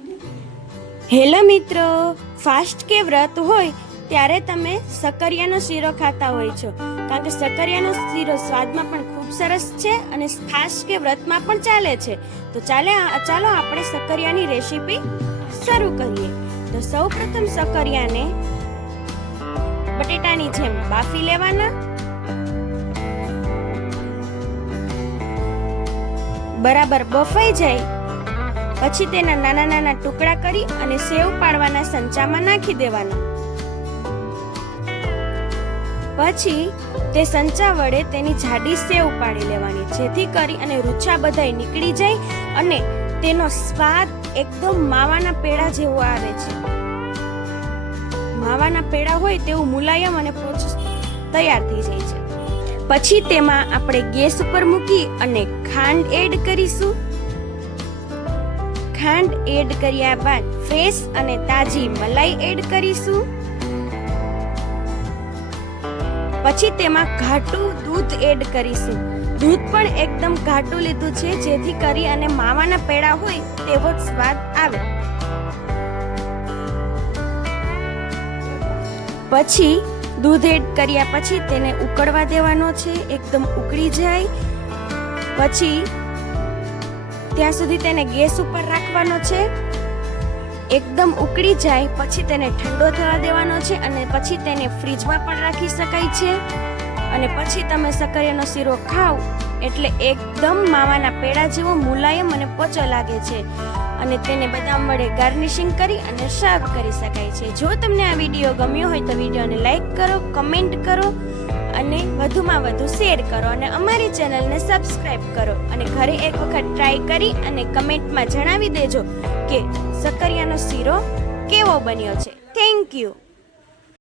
Hello મિત્રો, fast કે વ્રત હોય ત્યારે તમે સકરિયાનો શીરો ખાતા હોય છો, કારણ કે સકરિયાનો શીરો સ્વાદમાં પણ ખૂબ સરસ છે અને ફાસ્ટ કે વ્રતમાં પણ ચાલે છે. તો ચાલો આપણે સકરિયાની રેસીપી શરૂ કરીએ. તો સૌપ્રથમ સકરિયાને બટેટાની જેમ બાફી લેવાના. બરાબર બફાઈ જાય પછી તેના નાના નાના ટુકડા કરી અને સેવ પાડવાના સંચામાં નાખી દેવાના. પછી તે સંચા વડે તેની જાડી સેવ પાડી લેવાની, જેથી કરી અને રૂછા બધાય નીકળી જાય અને તેનો સ્વાદ એકદમ માવાના પેડા જેવો આવે છે. માવાના પેડા હોય તેવું મુલાયમ અને તૈયાર થઈ જાય છે. પછી તેમાં આપણે ગેસ ઉપર મૂકી અને ખાંડ એડ કરીશું. ખાંડ એડ કર્યા બાદ ફ્રેશ અને તાજી મલાઈ એડ કરીશું. પછી તેમાં ઘાટું દૂધ એડ કરીશું. દૂધ પણ એકદમ ઘાટું લીધું છે, જેથી કરી અને માવાના પેડા હોય તેવો જ સ્વાદ આવે. પછી દૂધ એડ કર્યા પછી તેને ઉકળવા દેવાનો છે. એકદમ ઉકળી જાય પછી ત્યાં સુધી તેને ગેસ ઉપર રાખવાનો છે. એકદમ ઉકળી જાય પછી તેને ઠંડો થવા દેવાનો છે અને પછી તેને ફ્રીજમાં પણ રાખી શકાય છે. અને પછી તમે સકરિયાનો શીરો ખાવ એટલે એકદમ માવાના પેડા જેવો મુલાયમ અને પોચો લાગે છે અને તેને બદામ વડે ગાર્નિશિંગ કરી અને સર્વ કરી શકાય છે. જો તમને આ વિડીયો ગમ્યો હોય તો વિડીયોને લાઈક કરો, કમેન્ટ કરો અને વધુમાં વધુ શેર કરો અને અમારી ચેનલને સબસ્ક્રાઇબ કરો અને ઘરે એક વખત ટ્રાય કરી અને કમેન્ટમાં જણાવી દેજો કે સકરિયાનો શીરો કેવો બન્યો છે. Thank you.